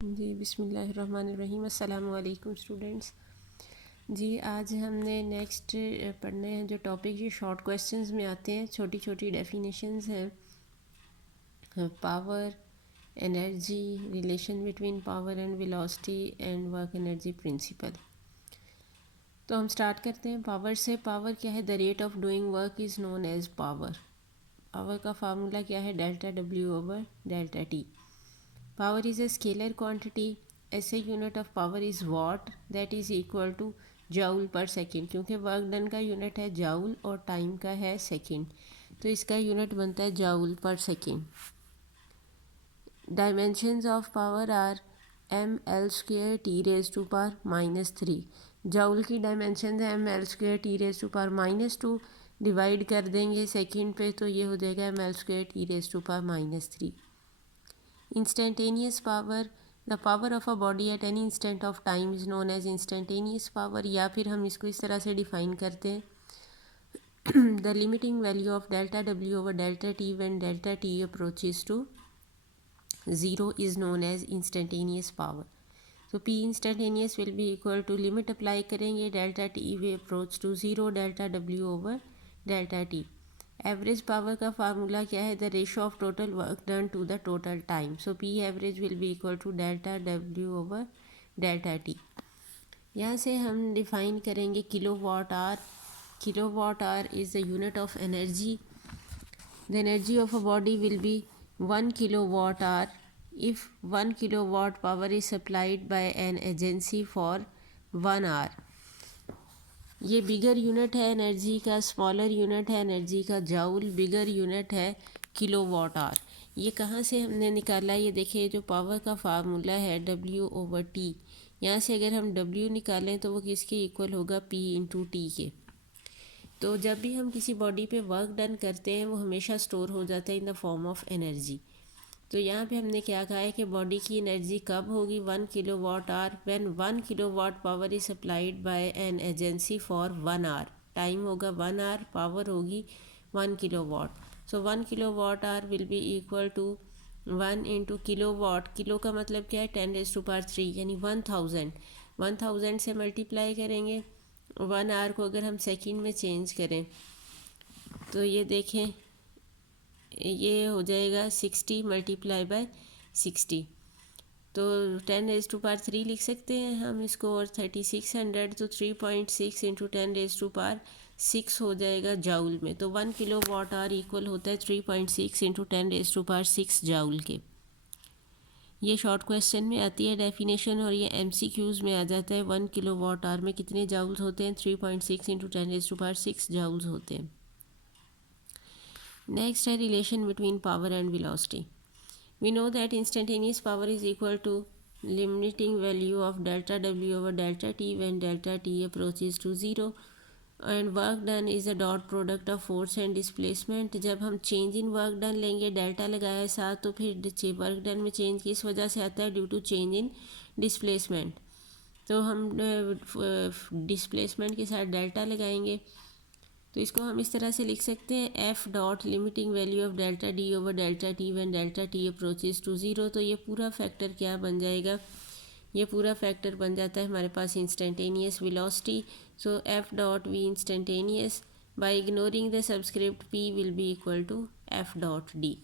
जी बिस्मिल्लाहिर्रहमानिर्रहीम। अस्सलामु अलैकुम स्टूडेंट्स। जी आज हमने नेक्स्ट पढ़ने हैं जो टॉपिक ये शॉर्ट क्वेश्चंस में आते हैं। छोटी छोटी डेफिनेशंस हैं। Power, energy, relation between power and velocity and work energy principal. तो हम स्टार्ट करते हैं पावर से। पावर क्या है? The rate of doing work is known as power. Power का फार्मूला क्या है? Delta W over delta T. Power is a scalar quantity. SI unit of power is watt, that is equal to joule per second, क्योंकि work done का unit है joule और time का है second, तो इसका यूनिट बनता है जाउल पर second. Dimensions of power are M L square T raise to power -3। Joule की डायमेंशन है M L square T raise to power -2, divide कर देंगे सेकेंड पे तो ये हो जाएगा M L square T raise to power -3। Instantaneous power, the power of a body at any instant of time is known as instantaneous power, या फिर हम इसको इस तरह से डिफाइन करते हैं the limiting value of delta W over delta T when delta T approaches to zero is known as instantaneous power. तो P instantaneous will be equal to limit apply करेंगे, delta T we approach to zero delta W over delta T. Average power का formula क्या है? The ratio of total work done to the total time. So P average will be equal to delta W over delta T. यहाँ से हम define करेंगे kilowatt hour. Kilowatt hour is the unit of energy. The energy of a body will be 1 kilowatt hour if 1 kilowatt power is supplied by an agency for 1 hour. ये bigger unit है energy का, smaller unit है energy का joule, bigger unit है kilowatt hour. ये कहाँ से हमने निकाला? ये देखिए जो पावर का फार्मूला है डब्ल्यू ओवर टी, यहाँ से अगर हम डब्ल्यू निकालें तो वो किसके इक्वल होगा? पी इंटू टी के। तो जब भी हम किसी बॉडी पे वर्क डन करते हैं वो हमेशा स्टोर हो जाता है in the form of energy. तो यहाँ पे हमने क्या कहा है कि बॉडी की एनर्जी कब होगी? 1 kilowatt hour when 1 kilowatt power is supplied by an agency for 1 hour. Time होगा 1 आवर, पावर होगी 1 kilowatt. So 1 kilowatt hour will be equal to 1 into kilowatt. Kilo का मतलब क्या है? 10⁻³ यानी 1000। 1000 से मल्टीप्लाई करेंगे 1 आवर को, अगर हम सेकेंड में चेंज करें तो ये देखें ये हो जाएगा 60 मल्टीप्लाई बाय 60, तो 10⁻³ लिख सकते हैं हम इसको, और 3600 तो 3.6 इंटू 10⁻6 हो जाएगा जाउल में। तो 1 किलोवाट आवर इक्वल होता है 3.6 इंटू 10⁻6 जाउल के। ये शॉर्ट क्वेश्चन में आती है डेफिनेशन, और ये MCQs में आ जाता है 1 किलोवाट आवर में कितने जाउल्स होते हैं? 3.6 इंटू 10⁻6 जाउल्स होते हैं। नेक्स्ट है relation between power and velocity. We know that instantaneous power is equal to limiting value of delta W over delta T when delta T approaches to zero, and work done is a dot product of force and displacement. जब हम change in work done लेंगे, delta लगाया साथ, तो फिर work done में change किस वजह से आता है? Due to change in displacement. तो हम डिस्प्लेसमेंट के साथ डेल्टा लगाएंगे, तो इसको हम इस तरह से लिख सकते हैं F dot limiting value of delta D over delta T when delta T approaches to zero. तो ये पूरा फैक्टर क्या बन जाएगा? ये पूरा फैक्टर बन जाता है हमारे पास instantaneous velocity. So F dot V instantaneous by ignoring the subscript P will be equal to F dot D.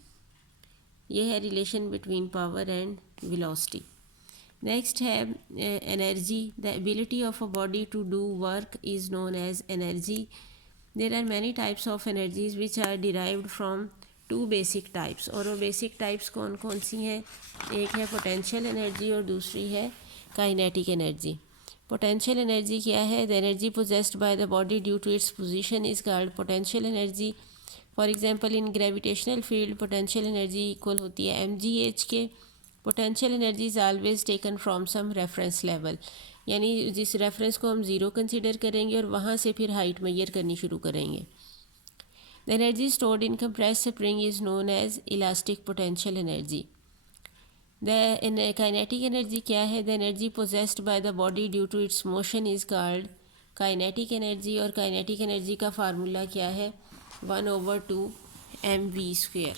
ये है relation between power and velocity. Next है energy. The ability of a body to do work is known as energy. There are many types of energies which are derived from two basic types, और वो basic types कौन कौन सी हैं? एक है potential energy और दूसरी है काइनेटिक एनर्जी। पोटेंशियल एनर्जी क्या है? The energy possessed by the body due to its position is called potential energy. For example in gravitational field potential energy equal होती है mgh के। Potential energy is always taken from some reference level, यानी जिस reference को हम zero consider करेंगे और वहाँ से फिर हाइट मेजर करनी शुरू करेंगे। The energy stored in compressed spring is known as elastic potential energy. The kinetic energy क्या है? The energy possessed by the body due to its motion is called kinetic energy. और kinetic energy का formula क्या है? 1/2 mv²।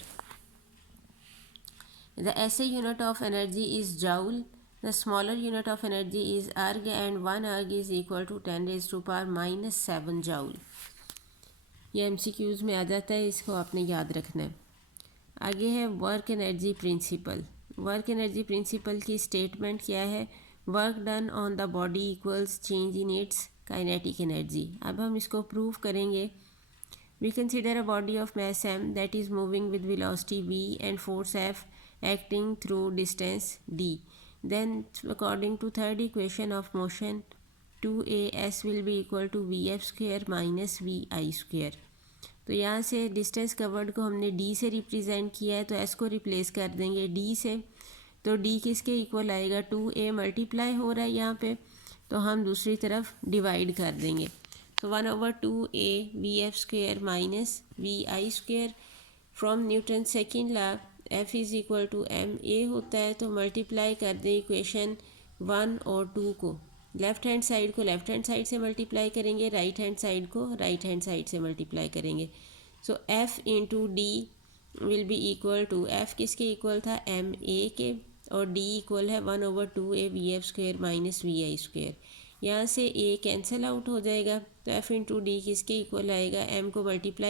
The SI unit of energy is joule the smaller unit of energy is अर्ग and 1 अर्ग is equal to 10⁻⁻⁷ joule. ये MCQs में आ जाता है, इसको आपने याद रखना है। आगे है work energy principal. Work energy principal की स्टेटमेंट क्या है? Work done on the body equals change in its kinetic energy. अब हम इसको प्रूव करेंगे। We consider a body of mass m that is moving with velocity v and force F acting through distance d. Then, according to third equation of motion, 2as will be equal to vf square minus vi square. तो यहाँ से distance covered को हमने d से represent किया है, तो s को रिप्लेस कर देंगे d से। तो d किसके इक्वल आएगा? 2a मल्टीप्लाई हो रहा है यहाँ पे, तो हम दूसरी तरफ डिवाइड कर देंगे। तो 1/2a vf square minus vi square. From Newton second law f is equal to ma होता है, तो मल्टीप्लाई कर दें इक्वेशन 1 और 2 को। लेफ़्ट हैंड साइड को लेफ़्ट हैंड साइड से मल्टीप्लाई करेंगे, राइट हैंड साइड को राइट हैंड साइड से मल्टीप्लाई करेंगे। So f into D will be equal to, f किसके इक्वल था? ma के, और d इक्वल है 1/2a vf square minus vi square. यहाँ से a कैंसिल आउट हो जाएगा, तो f इंटू डी किसके इक्वल आएगा? m को मल्टीप्लाई